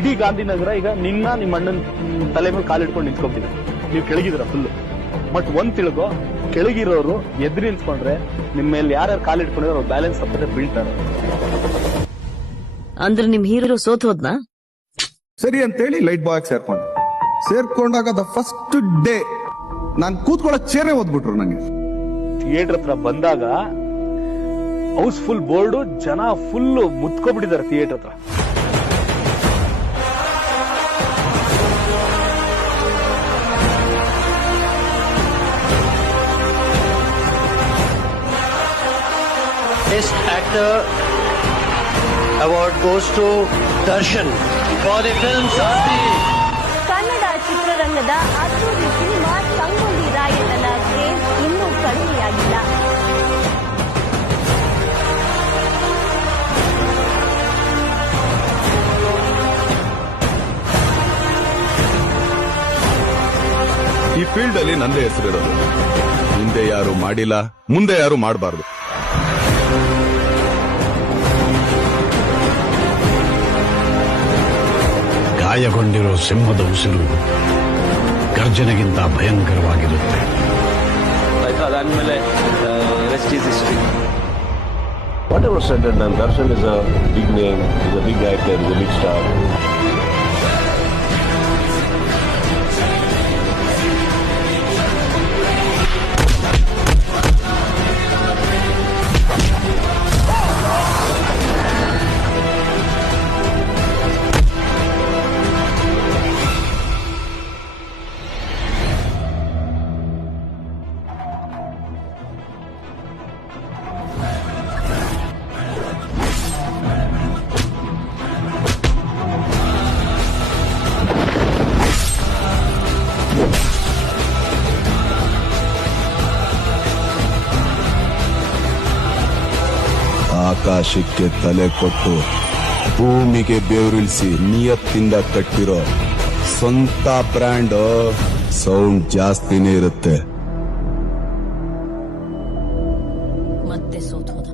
ಇಡೀ ಗಾಂಧಿನಗರ ಈಗ ನಿಮ್ಮ ಅಣ್ಣನ ತಲೆ ಮೇಲೆ ಕಾಲಿಡ್ಕೊಂಡು ನಿಂತ್ಕೊಂತಿದೆ. ನೀವು ಕೆಳಗಿದ್ರ ಫುಲ್. ಬಟ್ ಒಂದ್ ತಿಳ್ಕೊ, ಕೆಳಗಿರೋರು ಎದ್ರಿ ನಿಂತ್ಕೊಂಡ್ರೆ ನಿಮ್ಮ ಮೇಲೆ ಯಾರ್ಯಾರು ಕಾಲಿಡ್ಕೊಂಡಿರೋ ಅವ್ರು ಬ್ಯಾಲೆನ್ಸ್ ತಪ್ಪದೆ ಬೀಳ್ತಾರೆ. ಅಂದ್ರೆ ನಿಮ್ ಹೀರೋ ಸೋತ್ ಹೋದ್ನಾ? ಸರಿ ಅಂತೇಳಿ ಲೈಟ್ ಬಾಯ್ ಸೇರ್ಕೊಂಡಾಗ ದ ಫಸ್ಟ್ ಡೇ ನಾನ್ ಕೂತ್ಕೊಳ್ಳೋ ಚೇರೆ ಓದ್ಬಿಟ್ರು ನಂಗೆ. ಥಿಯೇಟರ್ ಹತ್ರ ಬಂದಾಗ ಹೌಸ್ ಫುಲ್ ಬೋರ್ಡು, ಜನ ಫುಲ್ ಮುತ್ಕೊಬಿಟ್ಟಿದ್ದಾರೆ ಥಿಯೇಟರ್ ಹತ್ರ. Best Actor award goes to Darshan for the film Sasti. Kannada ಚಿತ್ರರಂಗದ ಅದ್ದೂರಿ ಸಿನಿಮಾ ಸಂಗೊಳ್ಳಿ ರಾಯಣ್ಣನ ಕ್ರೇಜ್ ಇನ್ನೂ ಕಡಿಮೆಯಾಗಿಲ್ಲ. ಈ ಫೀಲ್ಡ್ ಅಲ್ಲಿ ನಂದೇ ಹೆಸರಿರೋದು. ಹಿಂದೆ ಯಾರು ಮಾಡಿಲ್ಲ, ಮುಂದೆ ಯಾರು ಮಾಡಬಾರ್ದು. ಗಾಯಗೊಂಡಿರೋ ಸಿಂಹದ ಉಸಿರು ಗರ್ಜನೆಗಿಂತ ಭಯಂಕರವಾಗಿರುತ್ತೆ. ಅದಾದ್ಮೇಲೆ rest is history. Whatever said and done, Darshan is a big name, is a big actor, is a big star. ಆಕಾಶಕ್ಕೆ ತಲೆ ಕೊಟ್ಟು ಭೂಮಿಗೆ ಬೆವರಿಳಿಸಿ ನಿಯತ್ತಿಂದ ಕಟ್ಟಿರೋ ಸ್ವಂತ ಬ್ರ್ಯಾಂಡ್ ಸೌಂಡ್ ಜಾಸ್ತಿನೇ ಇರುತ್ತೆ. ಮತ್ತೆ ಸೋತ್ ಹೋದ.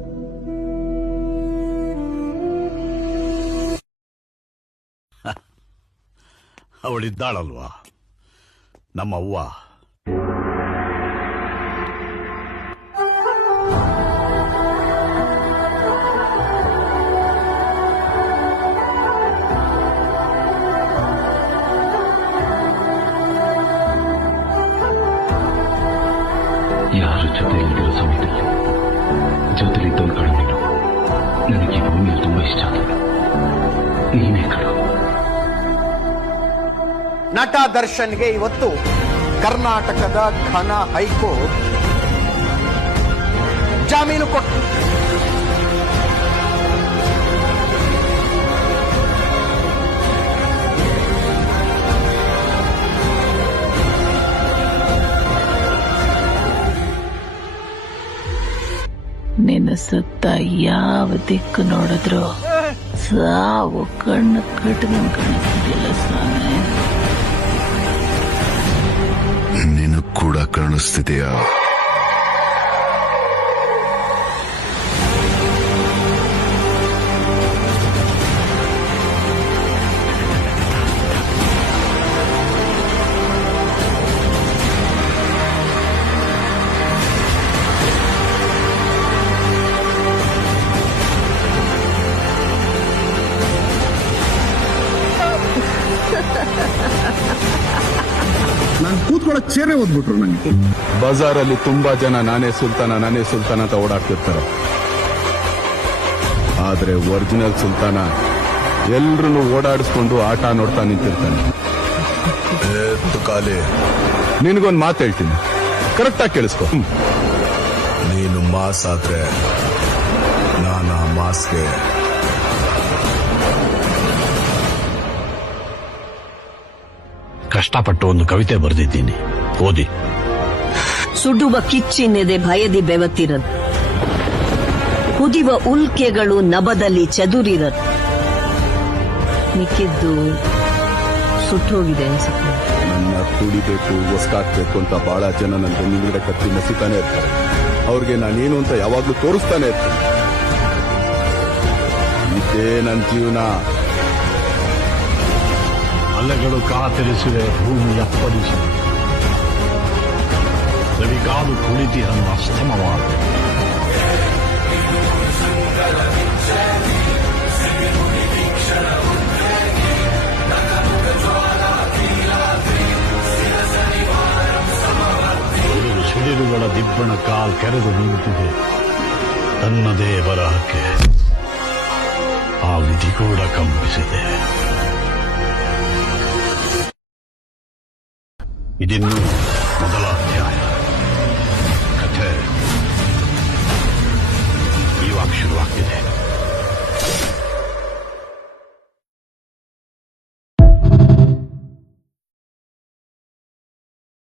ಅವಳಿದ್ದಾಳಲ್ವಾ ನಮ್ಮವ್ವ. ಯಾರು ಜೊತೆಯಲ್ಲಿರೋ ಸಮಯದಲ್ಲಿ ಜೊತೆಲಿದ್ದವಳು ಕಡು ನೀನು. ನನಗೆ ಭೂಮಿಯಲ್ಲಿ ತುಂಬಾ ಇಷ್ಟ ಆದ ನೀನೇ ಕಡು. ನಟ ದರ್ಶನ್ಗೆ ಇವತ್ತು ಕರ್ನಾಟಕದ ಘನ ಹೈಕೋರ್ಟ್ ಜಾಮೀನು ಕೊಟ್ಟು ನಿನ್ನ ಸತ್ತ ಯಾವ ದಿಕ್ಕು ನೋಡಿದ್ರು ಸಾವು ಕಣ್ಣು ಕಟ್ಕೊಂಡ್ ಕಾಣಿಸ್ತಿಲ್ಲ ಸ್ವಾಮಿ. ನಿನಗ್ ಕೂಡ ಕಾಣಿಸ್ತಿದೆಯಾ? ನಾನು ಕೂತ್ಕೊಳ್ಳೋ ಚೇರೆ ಓದ್ಬಿಟ್ರು ನಂಗೆ. ಬಜಾರಲ್ಲಿ ತುಂಬಾ ಜನ ನಾನೇ ಸುಲ್ತಾನ ಅಂತ ಓಡಾಡ್ತಿರ್ತಾರೆ. ಆದ್ರೆ ಒರಿಜಿನಲ್ ಸುಲ್ತಾನ ಎಲ್ರು ಓಡಾಡಿಸ್ಕೊಂಡು ಆಟ ನೋಡ್ತಾ ನಿಂತಿರ್ತಾನೆ. ನಿನಗೊಂದು ಮಾತು ಹೇಳ್ತೀನಿ, ಕರೆಕ್ಟಾಗಿ ಕೇಳಿಸ್ಕೊ. ನೀನು ಮಾಸ್ ಆದ್ರೆ ನಾನು ಮಾಸ್ಗೆ ಕಷ್ಟಪಟ್ಟು ಒಂದು ಕವಿತೆ ಬರೆದಿದ್ದೀನಿ, ಓದಿ. ಸುಡುವ ಕಿಚ್ಚಿನೆದೆ ಭಯದಿ ಬೆವತ್ತಿರದು, ಕುದಿವ ಉಲ್ಕೆಗಳು ನಭದಲ್ಲಿ ಚದುರಿರದು. ಮಿಕ್ಕಿದ್ದು ಸುಟ್ಟೋಗಿದೆ ಅನ್ಸುತ್ತೆ. ನನ್ನ ಕುಡಿಬೇಕು, ಒಸ್ಕಾಕ್ಬೇಕು ಅಂತ ಬಹಳ ಜನ ನನ್ನ ಬೆನ್ನಿಂದ ಕತ್ತಿ ನಸಿತಾನೆ ಇರ್ತಾರೆ. ಅವ್ರಿಗೆ ನಾನೇನು ಅಂತ ಯಾವಾಗ್ಲೂ ತೋರಿಸ್ತಾನೆ ಇರ್ತೀನಿ. ಇದೇ ನನ್ನ ಜೀವನ. ಅಲೆಗಳು ಕಾತರಿಸಿದೆ, ಭೂಮಿ ಅಪ್ಪಳಿಸಿದೆ. ರವಿಗಾಲು ಕುಳಿತಿಯನ್ನು ಅಸ್ತಮವಾದ. ಸಿಡಿಲುಗಳ ದಿಬ್ಬಣ ಕಾಲ್ ಕೆರೆದು ನಿಂತಿದೆ. ತನ್ನದೇ ಬರಹಕ್ಕೆ ಆ ವಿಧಿ ಕೂಡ ಕಂಪಿಸಿದೆ. ಇದಿನ್ನು ಮೊದಲ ಅಧ್ಯಾಯ. ಕಥೆ ಇವಾಗ ಶುರುವಾಗ್ತಿದೆ.